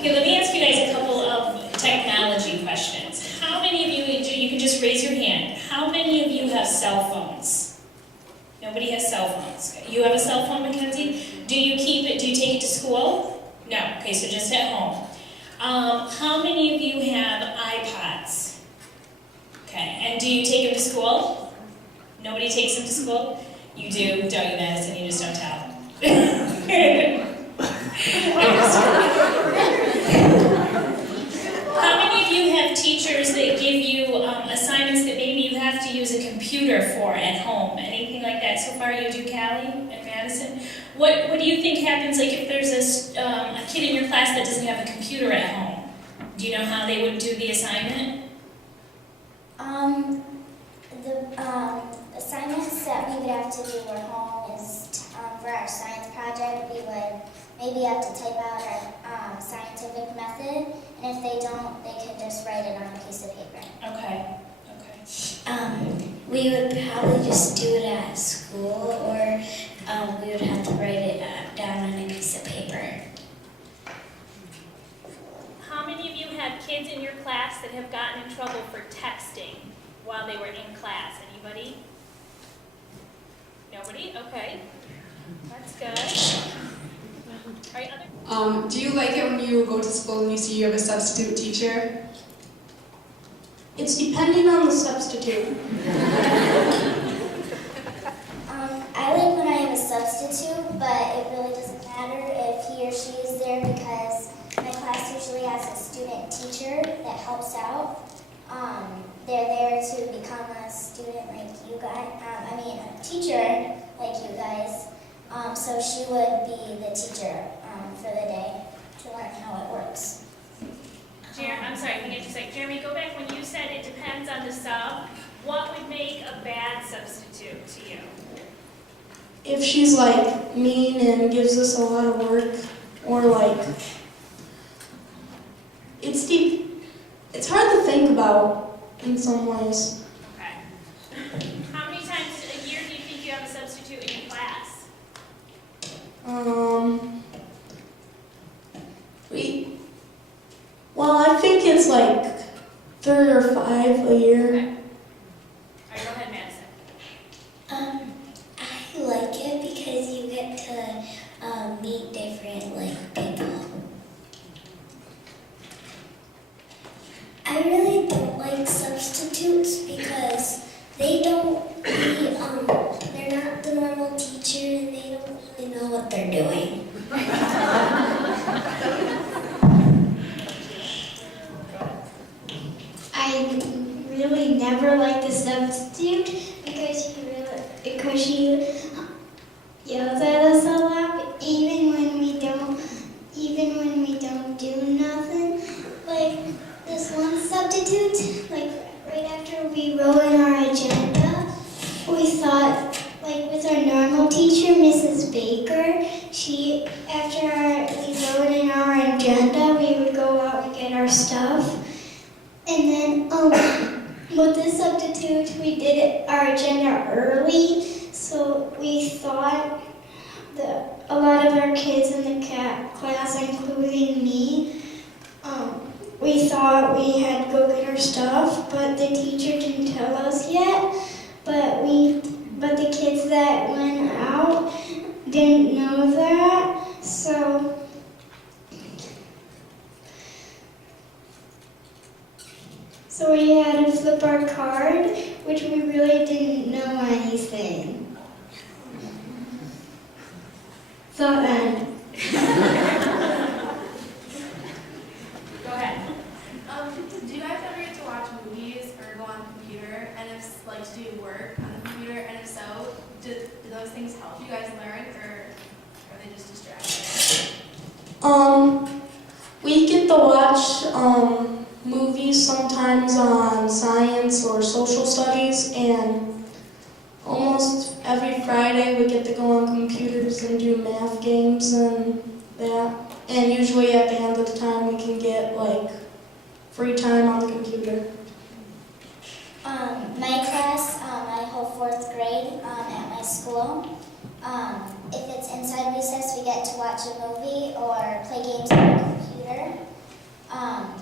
Okay, let me ask you guys a couple of technology questions. How many of you can just raise your hand, how many of you have cell phones? Nobody has cell phones. You have a cell phone, Mackenzie? Do you keep it, do you take it to school? No, okay, so just at home. How many of you have iPods? Okay, and do you take them to school? Nobody takes them to school? You do, don't you, Madison? You just don't tell. How many of you have teachers that give you assignments that maybe you have to use a computer for at home? Anything like that? So far you do, Callie and Madison? What do you think happens like if there's a kid in your class that doesn't have a computer at home? Do you know how they would do the assignment? The assignments that we would have to do at home is for our science project, we would maybe have to type out our scientific method, and if they don't, they could just write it on a piece of paper. Okay. We would probably just do it at school, or we would have to write it down on a piece of paper. How many of you have kids in your class that have gotten in trouble for texting while they were in class? Anybody? Nobody? Okay. That's good. All right, other? Do you like it when you go to school and you see you have a substitute teacher? It's depending on the substitute. I like when I have a substitute, but it really doesn't matter if he or she is there because my class usually has a student teacher that helps out. They're there to become a student like you guys, a teacher like you guys. So she would be the teacher for the day to learn how it works. I'm sorry, hang on just a sec. Jeremy, go back when you said it depends on the sub. What would make a bad substitute to you? If she's like mean and gives us a lot of work, or like, it's deep. It's hard to think about in some ways. Okay. How many times a year do you think you have a substitute in your class? Well, I think it's like 3 or 5 a year. Okay. All right, go ahead, Madison. I like it because you get to meet different people. I really don't like substitutes because they're not the normal teacher and they don't really know what they're doing. I really never liked the substitute because she yells at us a lot, even when we don't do nothing. Like this one substitute, like right after we wrote in our agenda, we thought, like with our normal teacher, Mrs. Baker, after we wrote in our agenda, we would go out and get our stuff. And then with this substitute, we did our agenda early, so we thought that a lot of our kids in the class, including me, we thought we had to go get our stuff, but the teacher didn't tell us yet. But the kids that went out didn't know that, so we had to flip our card, which we really didn't know anything. The end. Go ahead. Do you guys ever get to watch movies or go on the computer, and if to do work on the computer, and if so, do those things help you guys learn, or are they just distracting? We get to watch movies sometimes on science or social studies, and almost every Friday we get to go on computers and do math games and that. And usually at the end of the time we can get like free time on the computer. My class, I hold 4th grade at my school. If it's inside recess, we get to watch a movie or play games on the computer.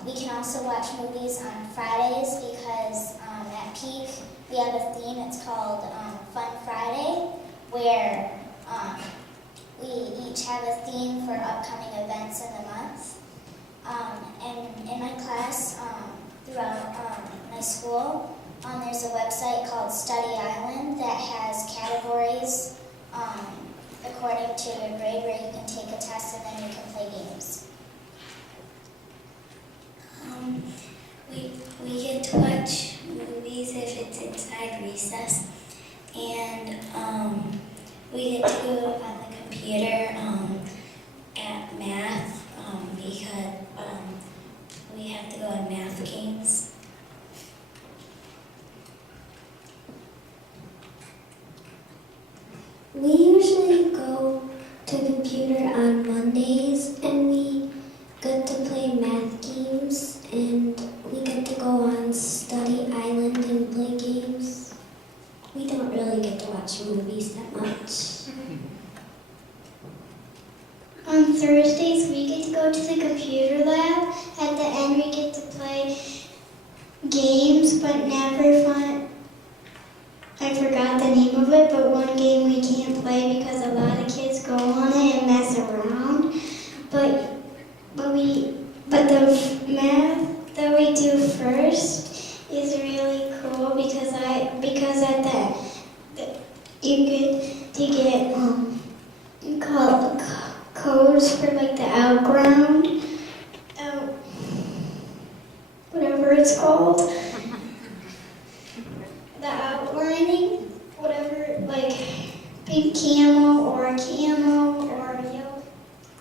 We can also watch movies on Fridays because at Peak we have a theme. It's called Fun Friday, where we each have a theme for upcoming events in the month. And in my class, throughout my school, there's a website called Study Island that has categories according to your grade where you can take a test and then you can play games. We get to watch movies if it's inside recess, and we get to go on the computer at math because we have to go on math games. We usually go to computer on Mondays, and we get to play math games, and we get to go on Study Island and play games. We don't really get to watch movies that much. On Thursdays, we get to go to the computer lab. At the end, we get to play games, but never fun. I forgot the name of it, but one game we can't play because a lot of kids go on it and mess around. But the math that we do first is really cool because at that you get to get codes for like the outground, whatever it's called, the outlining, whatever, like pink camel or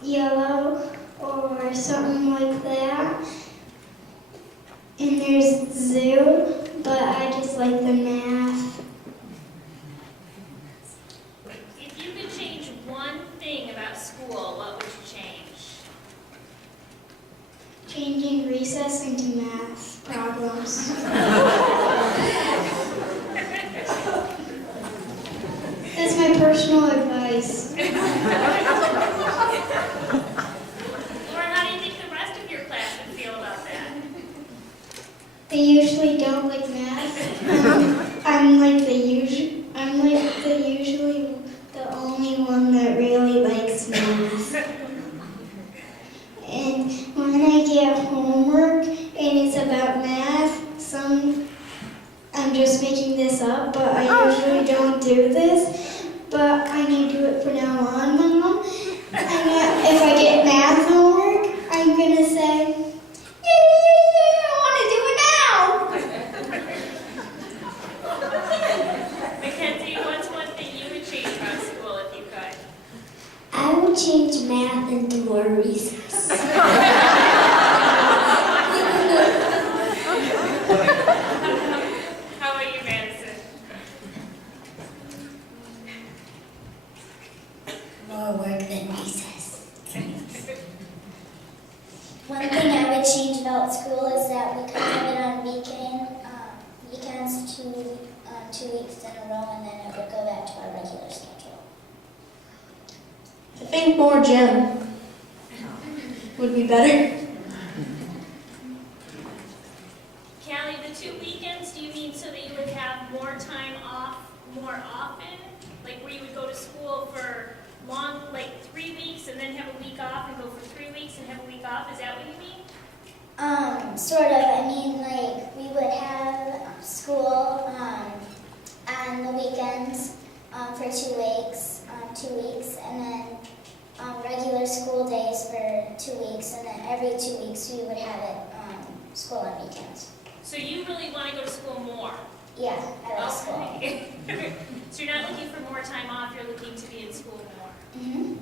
yellow or something like that. And there's zoo, but I just like the math. If you could change one thing about school, what would you change? Changing recess into math problems. That's my personal advice. Or how do you think the rest of your class would feel about that? They usually don't like math. I'm usually the only one that really likes math. And when I get homework and it's about math, I'm just making this up, but I usually don't do this. But I'm gonna do it from now on, Mom. If I get math homework, I'm gonna say, Mackenzie, what's one thing you would change about school if you could? I would change math into more recess. How about you, Madison? More work than recess. One thing I would change about school is that we could have it on weekends 2 weeks in a row, and then it would go back to our regular schedule. I think more gym would be better. Callie, the 2 weekends, do you mean so that you would have more time off more often? Like where you would go to school for long, like 3 weeks and then have a week off and go for 3 weeks and have a week off? Is that what you mean? Sort of. I mean, like, we would have school on the weekends for 2 weeks, and then regular school days for 2 weeks, and then every 2 weeks we would have it school on weekends. So you really want to go to school more? Yeah, I like school. Okay. So you're not looking for more time off, you're looking to be in school more? Mm-hmm.